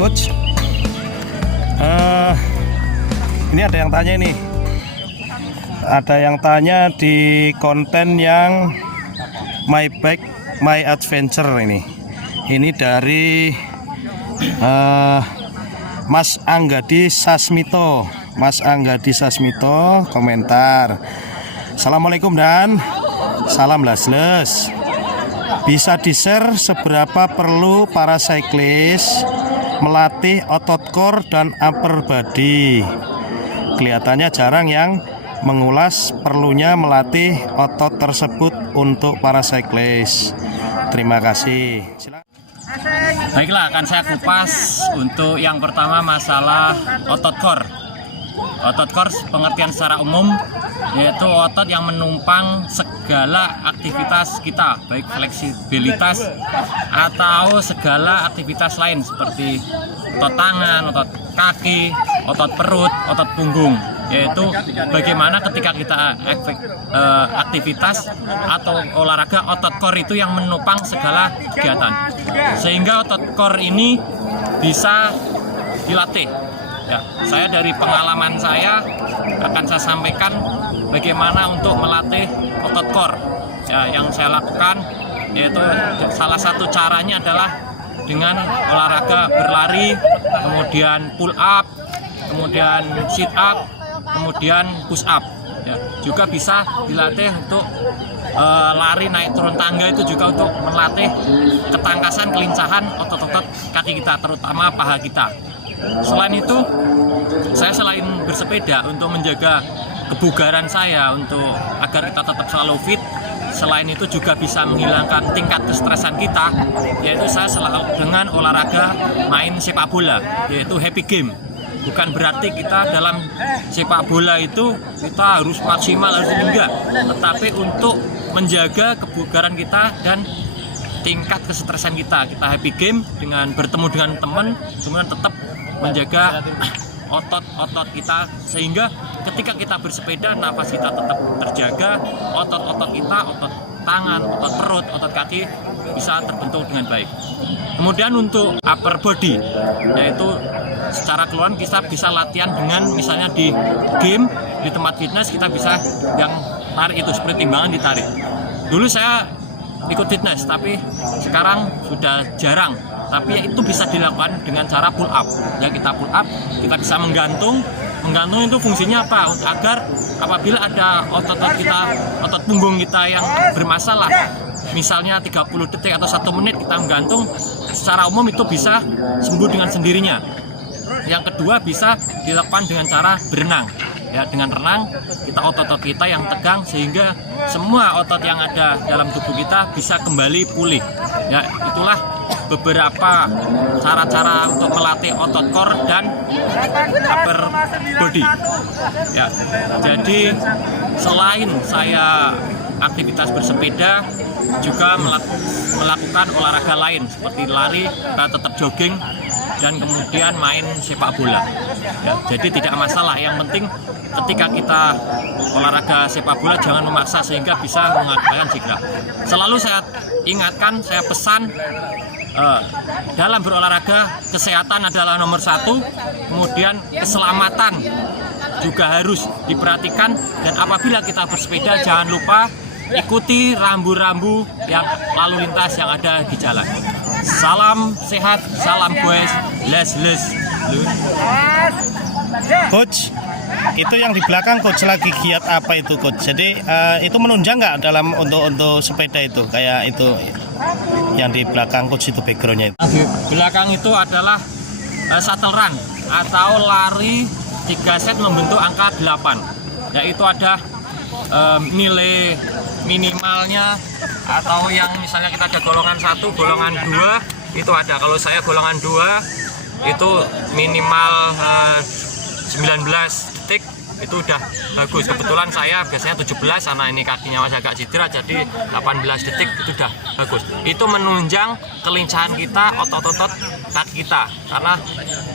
Coach. Ini ada yang tanya nih. Ada yang tanya di konten yang My Bike My Adventure ini. Ini dari Mas Anggadi Sasmito. Mas Anggadi Sasmito komentar. Assalamualaikum dan salam lasles. Bisa di-share seberapa perlu para cyclist melatih otot core dan upper body? Kelihatannya jarang yang mengulas perlunya melatih otot tersebut untuk para cyclist. Terima kasih. Baiklah, akan saya kupas untuk yang pertama masalah otot core. Otot core pengertian secara umum yaitu otot yang menumpang segala aktivitas kita, baik fleksibilitas atau segala aktivitas lain seperti otot tangan, otot kaki, otot perut, otot punggung. Yaitu bagaimana ketika kita aktivitas atau olahraga, otot core itu yang menopang segala kegiatan, sehingga otot core ini bisa dilatih. Ya, saya dari pengalaman saya akan saya sampaikan bagaimana untuk melatih otot core. Ya, yang saya lakukan yaitu salah satu caranya adalah dengan olahraga berlari, kemudian pull up, kemudian sit up, kemudian push up. Ya, juga bisa dilatih untuk lari naik turun tangga, itu juga untuk melatih ketangkasan, kelincahan otot-otot kaki kita, terutama paha kita. Selain itu, saya selain bersepeda untuk menjaga kebugaran saya untuk agar kita tetap selalu fit, selain itu juga bisa menghilangkan tingkat kestresan kita, yaitu saya selalu dengan olahraga main sepak bola, yaitu happy game. Bukan berarti kita dalam sepak bola itu kita harus maksimal, harus enggak, tetapi untuk menjaga kebugaran kita dan tingkat kestresan kita happy game dengan bertemu dengan teman, kemudian tetap menjaga otot-otot kita, sehingga ketika kita bersepeda nafas kita tetap terjaga, otot-otot kita, otot tangan, otot perut, otot kaki bisa terbentuk dengan baik. Kemudian untuk upper body, yaitu secara keluaran kita bisa latihan dengan misalnya di game, di tempat fitness kita bisa yang tarik itu seperti timbangan ditarik. Dulu saya ikut fitness, tapi sekarang sudah jarang. Tapi itu bisa dilakukan dengan cara pull up. Ya, kita pull up, kita bisa menggantung. Menggantung itu fungsinya apa? Agar apabila ada otot-otot kita, otot punggung kita yang bermasalah, misalnya 30 detik atau 1 menit kita menggantung, secara umum itu bisa sembuh dengan sendirinya. Yang kedua, bisa dilakukan dengan cara berenang. Ya, dengan renang kita otot-otot kita yang tegang, sehingga semua otot yang ada dalam tubuh kita bisa kembali pulih. Ya, itulah beberapa cara-cara untuk melatih otot core dan upper body. Ya, jadi selain saya aktivitas bersepeda, juga melakukan olahraga lain seperti lari, tetap jogging, dan kemudian main sepak bola. Ya, jadi tidak masalah, yang penting ketika kita olahraga sepak bola jangan memaksa sehingga bisa mengakibatkan cedera. Selalu saya ingatkan, saya pesan, dalam berolahraga kesehatan adalah nomor 1, kemudian keselamatan juga harus diperhatikan, dan apabila kita bersepeda jangan lupa ikuti rambu-rambu yang lalu lintas yang ada di jalan. Salam sehat, salam goes, les. Coach, itu yang di belakang coach lagi giat apa itu coach? Jadi itu menunjang nggak dalam untuk sepeda itu, kayak itu yang di belakang coach itu backgroundnya itu? Di belakang itu adalah shuttle run atau lari 3 set membentuk angka 8. Yaitu ada nilai minimalnya, atau yang misalnya kita ada golongan 1, golongan 2 itu ada. Kalau saya golongan 2 itu minimal 19 detik itu udah bagus. Kebetulan saya biasanya 17 karena ini kakinya masih agak cedera, jadi 18 detik itu udah bagus. Itu menunjang kelincahan kita, otot-otot kaki kita, karena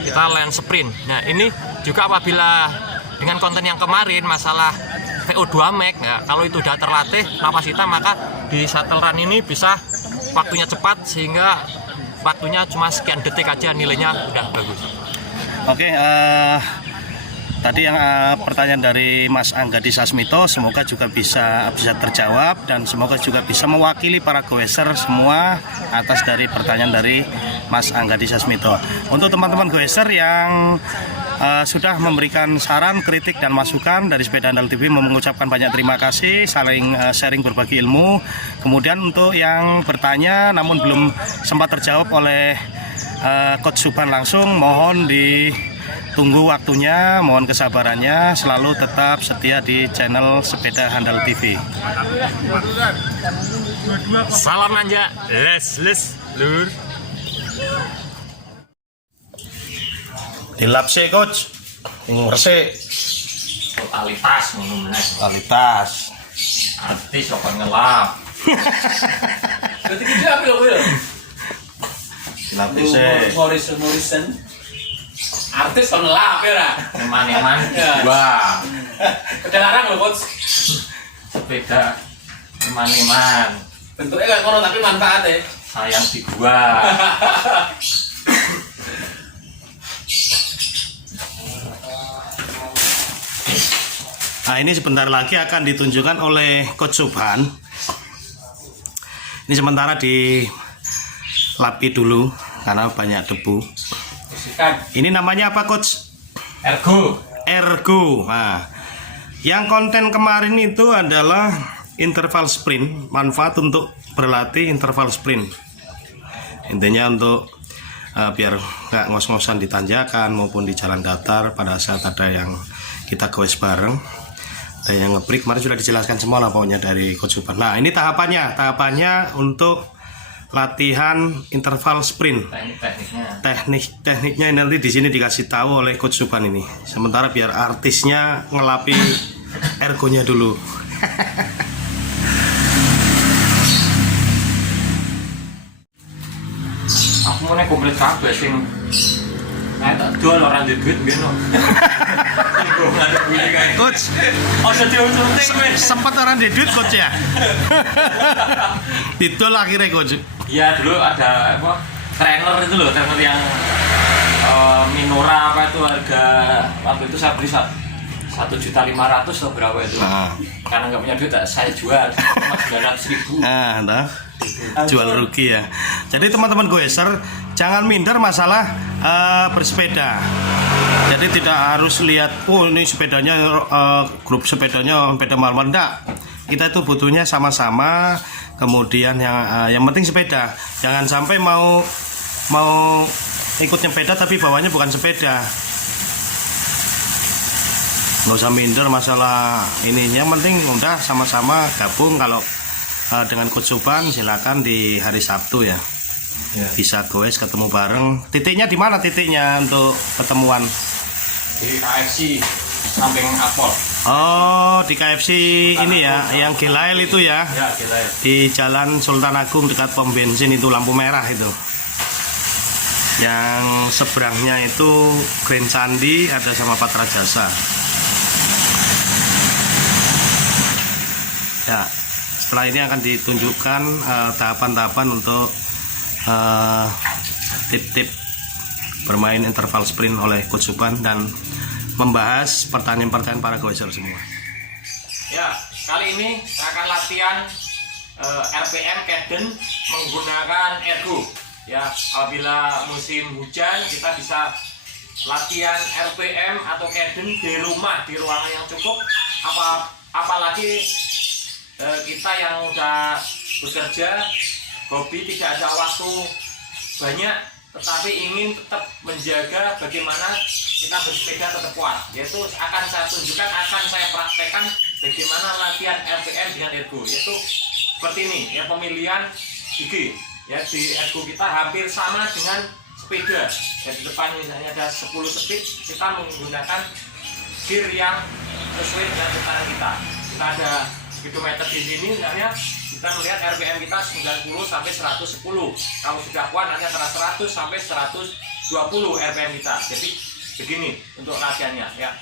kita lane sprint. Nah, ini juga apabila dengan konten yang kemarin masalah VO2 max, ya, kalau itu udah terlatih napas kita, maka di shuttle run ini bisa waktunya cepat, sehingga waktunya cuma sekian detik aja, nilainya udah bagus. Oke, tadi yang pertanyaan dari Mas Anggadi Sasmito semoga juga bisa terjawab dan semoga juga bisa mewakili para goeser semua atas dari pertanyaan dari Mas Anggadi Sasmito. Untuk teman-teman goeser yang sudah memberikan saran, kritik dan masukan dari Sepeda Handal TV, mengucapkan banyak terima kasih, saling sharing berbagi ilmu. Kemudian untuk yang bertanya namun belum sempat terjawab oleh Coach Subhan langsung, mohon ditunggu waktunya, mohon kesabarannya, selalu tetap setia di channel Sepeda Handal TV. Salam manja, les lur. Dilapse coach, resik. Totalitas ngono meneh. Totalitas. Artis kok ngelap. Berarti kita apa ya? Dilapse. Morrison. Artis kok ngelap ya? Eman-eman wah. Kedelarang loh coach. Sepeda eman-eman. Bentuknya kayak kono tapi manfaatnya. Sayang di gua. Nah, ini sebentar lagi akan ditunjukkan oleh Coach Subhan. Ini sementara dilapi dulu karena banyak debu. Ini namanya apa Coach? Ergo. Nah, yang konten kemarin itu adalah interval sprint, manfaat untuk berlatih interval sprint. Intinya untuk biar nggak ngos-ngosan di tanjakan maupun di jalan datar pada saat ada yang kita goes bareng. Dan yang ngebreak kemarin sudah dijelaskan semua lah pokoknya dari Coach Subhan. Nah, ini tahapannya untuk latihan interval sprint. Tekniknya nanti di sini dikasih tahu oleh Coach Subhan ini. Sementara biar artisnya ngelapi ergonya dulu. Aku mau nih komplit kabeh sing tak dol ora ndek duit ngono. Coach, Sempat sempat orang di duit coach ya? Itu akhirnya coach. Iya, dulu ada apa? Trainer itu loh, trainer yang Minora apa itu, harga waktu itu saya beli 1.500.000 atau berapa itu. Karena nggak punya duit saya jual cuma 900.000. Nah, jual rugi ya. Jadi teman-teman goeser jangan minder masalah bersepeda. Jadi tidak harus lihat, oh ini sepedanya grup sepedanya sepeda mahal, enggak. Kita itu butuhnya sama-sama. Kemudian yang penting sepeda. Jangan sampai mau ikut sepeda tapi bawanya bukan sepeda. Nggak usah minder masalah ini. Yang penting udah sama-sama gabung. Kalau dengan Coach Subhan silakan di hari Sabtu ya. Bisa goes ketemu bareng. Titiknya di mana titiknya untuk ketemuan? Di KFC samping Apple. Oh, di KFC ini ya, yang Gilail itu ya. Ya, Gilail. Di Jalan Sultan Agung dekat pom bensin itu, lampu merah itu. Yang seberangnya itu Grand Candi ada sama Patra Jasa. Ya, setelah ini akan ditunjukkan tahapan-tahapan untuk tip-tip bermain interval sprint oleh Coach Subhan dan membahas pertanyaan-pertanyaan para goeser semua. Ya, kali ini akan latihan RPM Cadden menggunakan ergo. Ya, apabila musim hujan kita bisa latihan RPM atau Cadden di rumah, di ruangan yang cukup. Apalagi kita yang udah bekerja, hobi, tidak ada waktu banyak, tetapi ingin tetap menjaga bagaimana kita bersepeda tetap kuat. Yaitu akan saya tunjukkan, akan saya praktekkan bagaimana latihan RPM dengan ergo. Yaitu seperti ini ya, pemilihan gigi ya, di ergo kita hampir sama dengan sepeda ya. Di depan misalnya ada 10 speed, kita menggunakan gear yang sesuai dengan tekanan kita. Kita ada speedometer di sini, misalnya kita melihat RPM kita 90 sampai 110. Kalau sudah kuat nanti antara 100 sampai 120 RPM kita. Jadi begini untuk latihannya ya.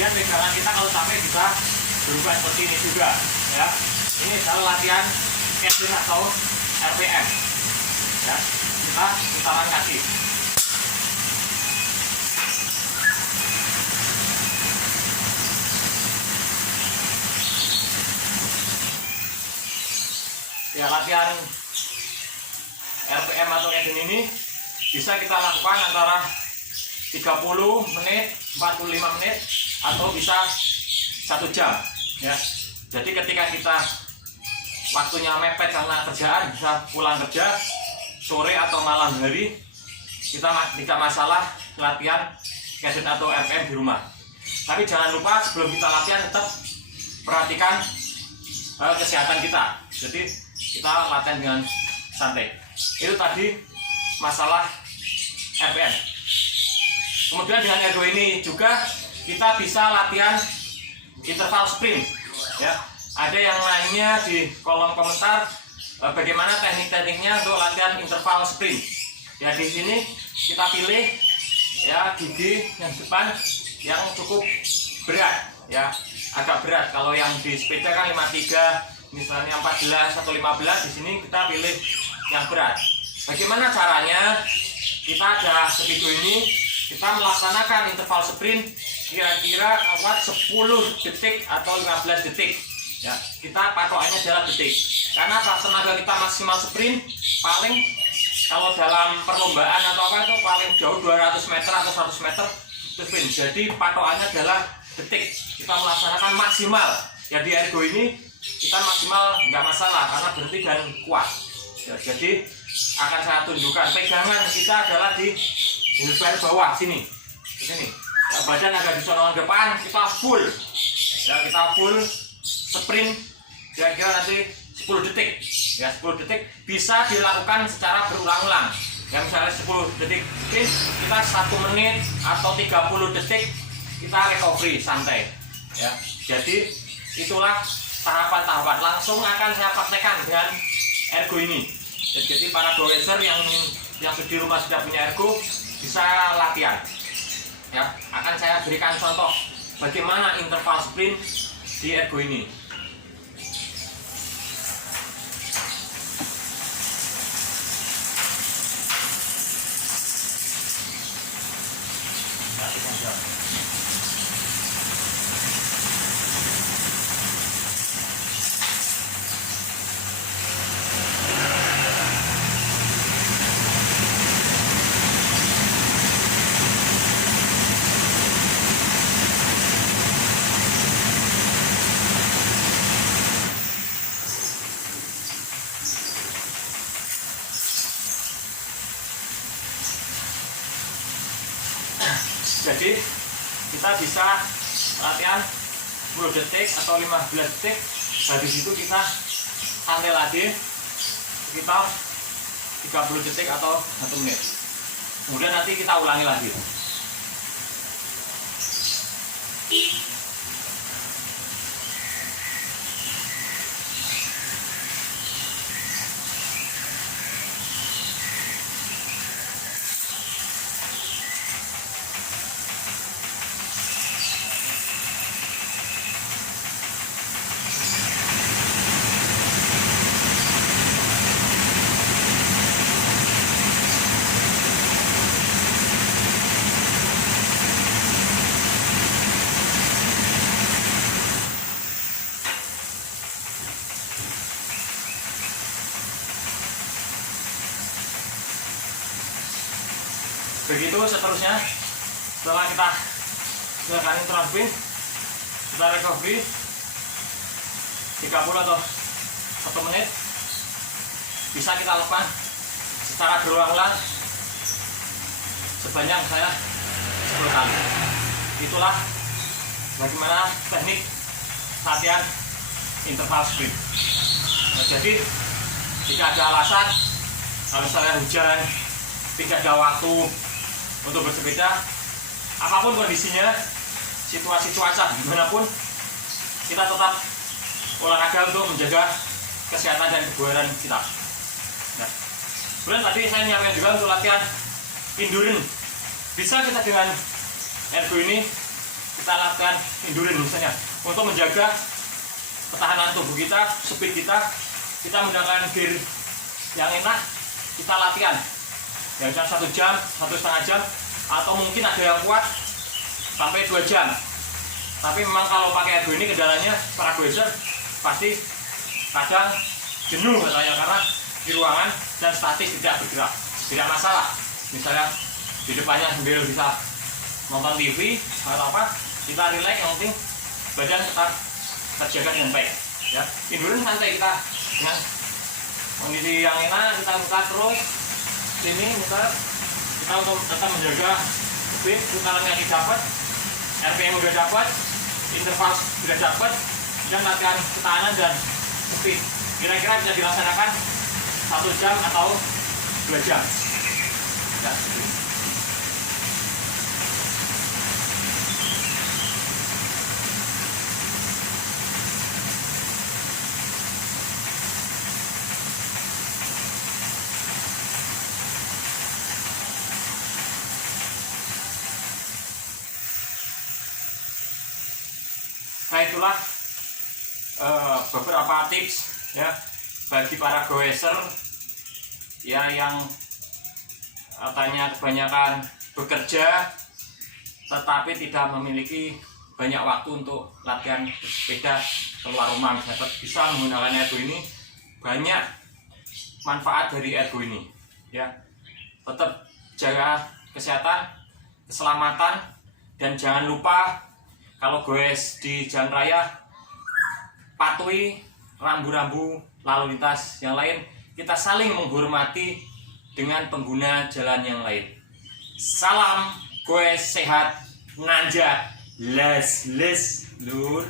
kemudian pegangan kita kalau sampai bisa berubah seperti ini juga ya. Ini adalah latihan catching atau RPM ya. Kita putaran kaki. Ya, latihan RPM atau catching ini bisa kita lakukan antara 30 menit, 45 menit, atau bisa 1 jam ya. Jadi ketika kita waktunya mepet karena kerjaan, bisa pulang kerja sore atau malam hari, kita tidak masalah latihan catching atau RPM di rumah. Tapi jangan lupa sebelum kita latihan tetap perhatikan kesehatan kita. Jadi kita latihan dengan santai. Itu tadi masalah RPM. Kemudian dengan ergo ini juga kita bisa latihan interval sprint ya. Ada yang lainnya di kolom komentar bagaimana teknik-tekniknya untuk latihan interval sprint. Ya, di sini kita pilih ya gigi yang depan yang cukup berat ya, agak berat. Kalau yang di sepeda kan 53, misalnya 14 atau 15, di sini kita pilih yang berat. Bagaimana caranya? Kita ada video ini, kita melaksanakan interval sprint kira-kira kuat 10 detik atau 15 detik ya. Kita patokannya adalah detik karena tenaga kita maksimal sprint paling kalau dalam perlombaan atau apa itu paling jauh 200 meter atau 100 meter itu sprint. Jadi patokannya adalah detik. Kita melaksanakan maksimal ya. Di ergo ini kita maksimal nggak masalah karena berhenti dan kuat ya. Jadi akan saya tunjukkan pegangan kita adalah di bagian bawah sini ya, badan agak dicolongkan ke depan, kita full ya, kita full sprint kira-kira nanti 10 detik ya. 10 detik bisa dilakukan secara berulang-ulang ya. Misalnya 10 detik sprint, kita 1 menit atau 30 detik kita recovery santai ya. Jadi itulah tahapan-tahapan langsung akan saya praktekkan dengan ergo ini. Jadi para goeser yang di rumah sudah punya ergo bisa latihan ya. Akan saya berikan contoh bagaimana interval sprint di ergo ini. Jadi kita bisa latihan 10 detik atau 15 detik. Habis itu kita santai lagi sekitar 30 detik atau 1 menit. Kemudian nanti kita ulangi lagi. Begitu seterusnya. Setelah kita melakukan interval sprint, kita recovery 30 atau 1 menit. Bisa kita lakukan secara berulang-ulang sebanyak saya 10 kali. Itulah bagaimana teknik latihan interval sprint. Nah, jadi jika ada alasan, kalau misalnya hujan, tidak ada waktu untuk bersepeda, apapun kondisinya, situasi cuaca dimanapun, kita tetap olahraga untuk menjaga kesehatan dan kebugaran kita. Nah, kemudian tadi saya nyiapkan juga untuk latihan endurance. Bisa kita dengan ergo ini kita lakukan endurance misalnya untuk menjaga ketahanan tubuh kita, speed kita menggunakan gear yang enak, kita latihan ya, 1 jam, 1,5 jam, atau mungkin ada yang kuat sampai 2 jam. Tapi memang kalau pakai ergo ini kendalanya para goeser pasti kadang jenuh katanya, karena di ruangan dan statis tidak bergerak. Tidak masalah, misalnya di depannya sambil bisa nonton TV atau apa, kita relax, yang penting badan tetap terjaga dengan baik ya. Endurance santai kita dengan kondisi yang enak, kita muter terus sini, muter kita untuk tetap menjaga speed, putarannya didapat, RPM udah dapat, interval sudah dapat, dan latihan ketahanan dan speed kira-kira bisa dilaksanakan 1 jam atau 2 jam ya. Nah itulah beberapa tips ya bagi para goeser ya yang katanya kebanyakan bekerja tetapi tidak memiliki banyak waktu untuk latihan sepeda keluar rumah. Bisa menggunakan ergo ini, banyak manfaat dari ergo ini ya. Tetap jaga kesehatan, keselamatan, dan jangan lupa kalau goes di jalan raya, patuhi rambu-rambu lalu lintas yang lain. Kita saling menghormati dengan pengguna jalan yang lain. Salam goes sehat, nanjak, les lur.